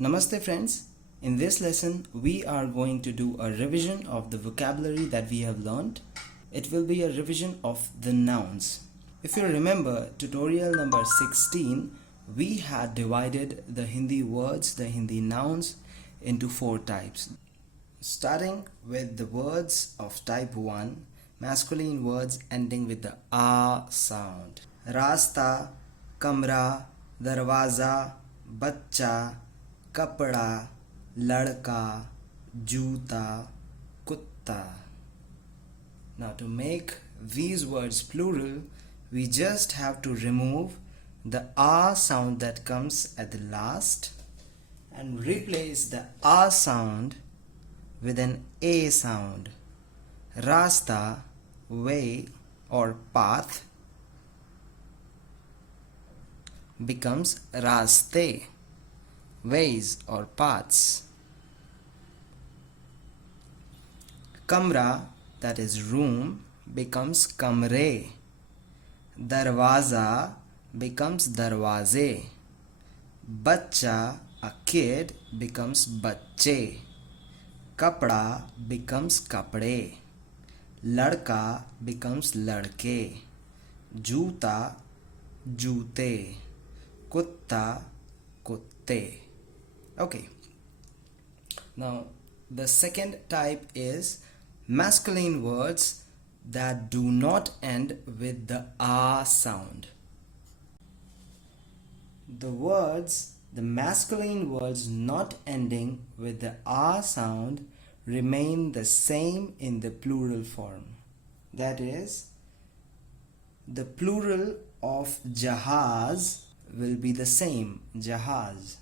Namaste friends. In this lesson, we are going to do a revision of the vocabulary that we have learned. It will be a revision of the nouns. If you remember tutorial number 16, we had divided the Hindi words, the Hindi nouns into 4 types. Starting with the words of type 1, masculine words ending with the A sound. Rasta, kamra, darwaza, bachcha, कपड़ा, लड़का, जूता, कुत्ता. Now to make these words plural, we just have to remove the A sound that comes at the last and replace the A sound with an A sound. Rasta, way or path, becomes raste, ways or paths. Kamra, that is room, becomes kamre. Darwaza becomes darwaze. Bachcha, a kid, becomes bacche. Kapda becomes kapde. Ladka becomes ladke. Juta, jute. Kutta, kutte. Okay, now the second type is masculine words that do not end with the A sound. The masculine words not ending with the A sound remain the same in the plural form. That is, the plural of jahaz will be the same, jahaz.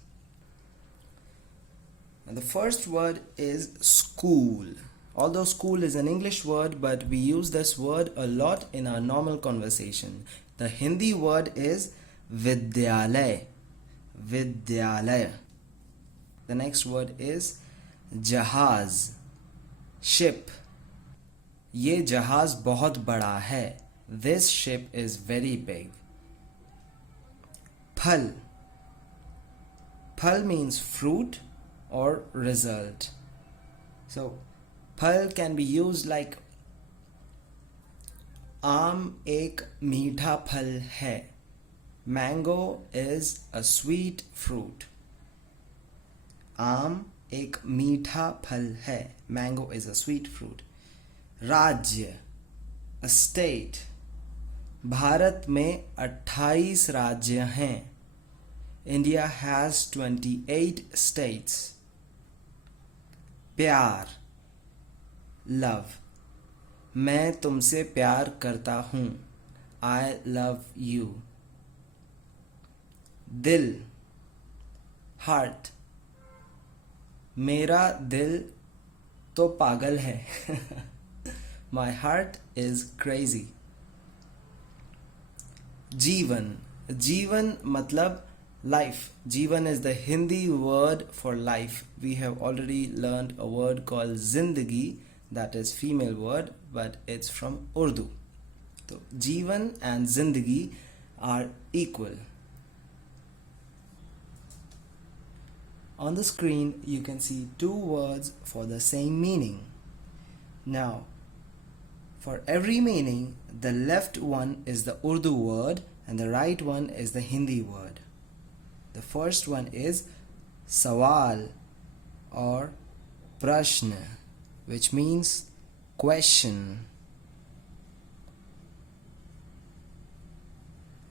And the first word is school. Although school is an English word, but we use this word a lot in our normal conversation. The Hindi word is vidyalay. Vidyalaya. The next word is jahaz, ship. ये जहाज बहुत बड़ा है. This ship is very big. Phal. Phal means fruit or result. So phal can be used like आम एक मीठा फल है. Mango is a sweet fruit. आम एक मीठा फल है. Mango is a sweet fruit. राज्य, a state. भारत में 28 राज्य हैं. India has 28 states. प्यार, love. मैं तुमसे प्यार करता हूँ. I love you. दिल, heart. मेरा दिल तो पागल है. My heart is crazy. जीवन. जीवन मतलब life. Jeevan is the Hindi word for life. We have already learned a word called zindagi, that is female word, but it's from Urdu. So Jeevan and zindagi are equal. On the screen you can see two words for the same meaning. Now for every meaning, the left one is the Urdu word and the right one is the Hindi word. The first one is sawal or prashna, which means question.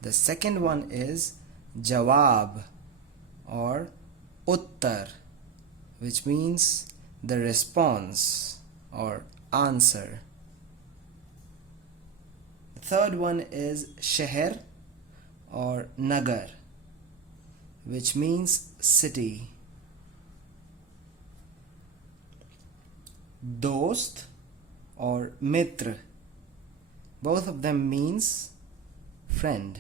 The second one is jawab or uttar, which means the response or answer. The third one is sheher or nagar, which means city. Dost or mitra, both of them means friend.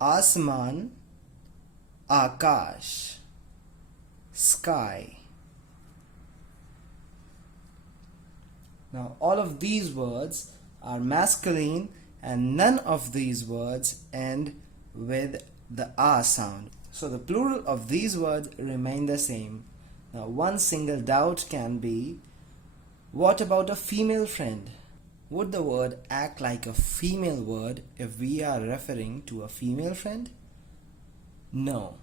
Asman, akash, sky. Now all of these words are masculine and none of these words end with the A sound. So the plural of these words remain the same. Now one single doubt can be, what about a female friend? Would the word act like a female word if we are referring to a female friend? No.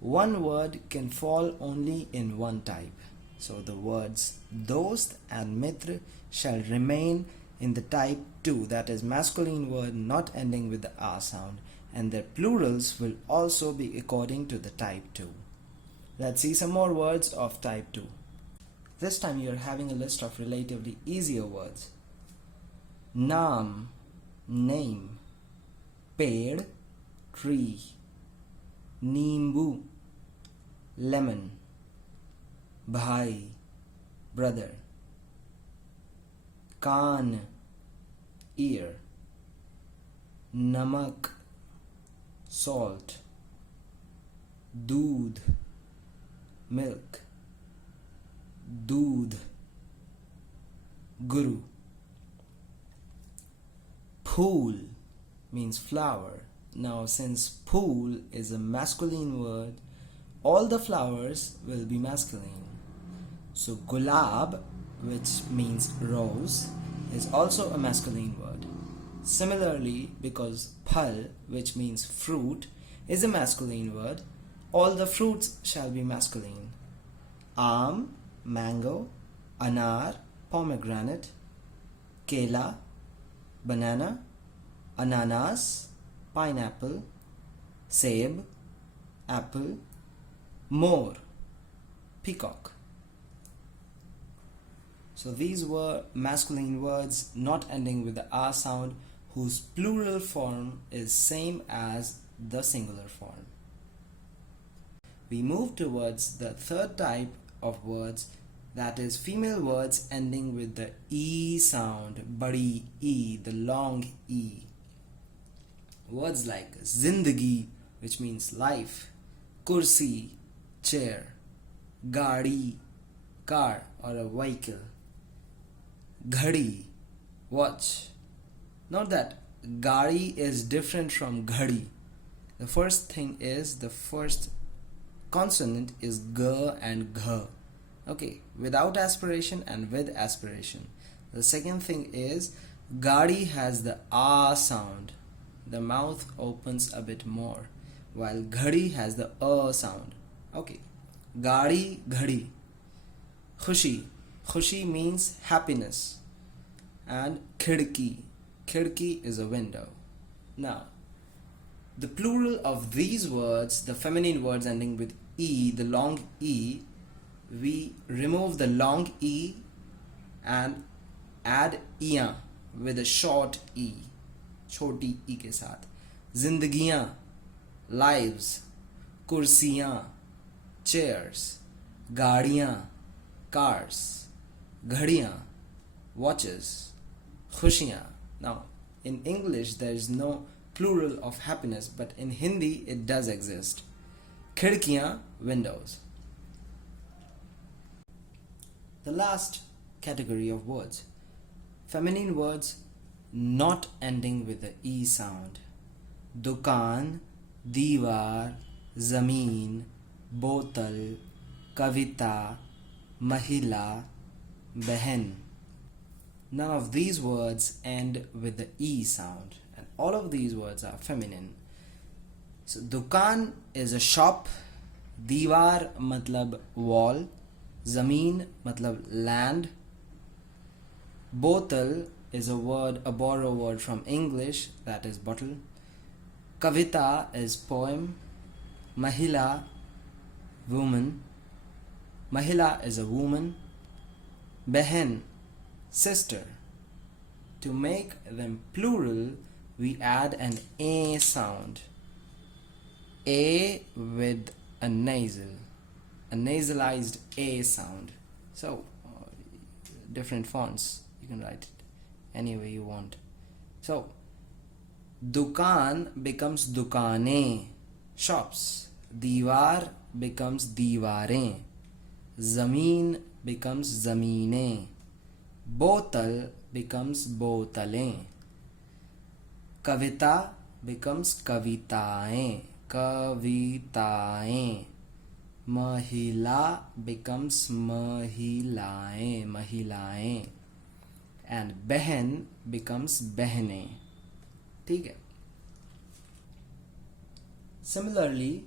One word can fall only in one type. So the words dost and mitra shall remain in the type 2, that is masculine word not ending with the R sound, and their plurals will also be according to the type 2. Let's see some more words of type 2. This time you are having a list of relatively easier words. Naam, name. Ped, tree. Neembu, lemon. Bhai, brother. Kaan, ear. Namak, salt. Doodh, milk. Doodh, guru. Phool means flower. Now since phool is a masculine word, all the flowers will be masculine. So gulab, which means rose, is also a masculine word. Similarly, because phal, which means fruit, is a masculine word, all the fruits shall be masculine. Aam, mango. Anar, pomegranate. Kela, banana. Ananas, pineapple. Seb, apple. More, peacock. So these were masculine words not ending with the R sound, whose plural form is same as the singular form. We move towards the third type of words, that is female words ending with the E sound, badi E, the long E. Words like zindagi, which means life, kursi, chair, gaadi, car or a vehicle, ghadi, watch. Note that gaadi is different from ghadi. The first thing is the first consonant is g and gh. Okay, without aspiration and with aspiration. The second thing is gaadi has the ah sound. The mouth opens a bit more, while ghadi has the sound. Okay, gaadi, ghadi. Khushi, khushi means happiness. And khidki, khidki is a window. Now, the plural of these words, the feminine words ending with E, the long E, we remove the long E and add iyan with a short E, choti E ke saath. Zindagiyan, lives. Kursiyan, chairs. Gaadiyan, cars. Ghadiyan, watches. Khushiyan. Now, in English there is no plural of happiness, but in Hindi it does exist. Khidkiyan, windows. The last category of words, feminine words not ending with the E sound. Dukan, दीवार, ज़मीन, बोतल, कविता, महिला, बहन. None of these words end with the E sound, and all of these words are feminine. So दुकान is a shop, दीवार मतलब wall, ज़मीन मतलब land, बोतल is a word, a borrowed word from English, that is bottle. Kavita is poem. Mahila, woman. Mahila is a woman. Behen, sister. To make them plural, we add an A sound. A with a nasalized A sound. So, different fonts, you can write it any way you want. So, Dukan becomes Dukane, shops. Diwar becomes Diwarein. Zameen becomes Zameenein. Botal becomes Botalein. Kavita becomes Kavitaein. कविताएं. महिला becomes महिलाएं, महिलाएं. And बहन becomes बहनें. ठीक है. Similarly,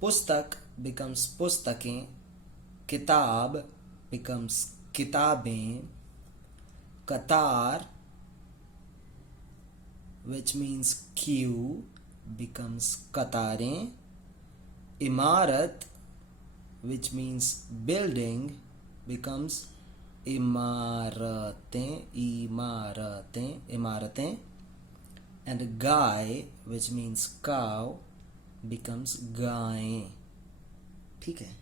पुस्तक becomes पुस्तकें, किताब becomes किताबें, कतार which means queue becomes कतारें, इमारत which means building becomes इमारतें, इमारतें, इमारतें, and guy which means cow becomes गायें. ठीक है.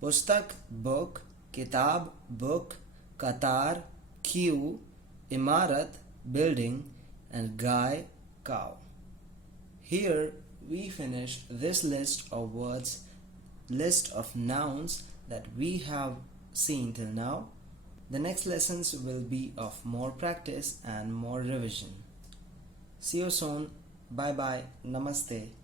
पुस्तक book, किताब book, कतार queue, इमारत building, and guy cow. Here we finished this list of words, list of nouns that we have seen till now. The next lessons will be of more practice and more revision. See you soon. Bye bye. Namaste.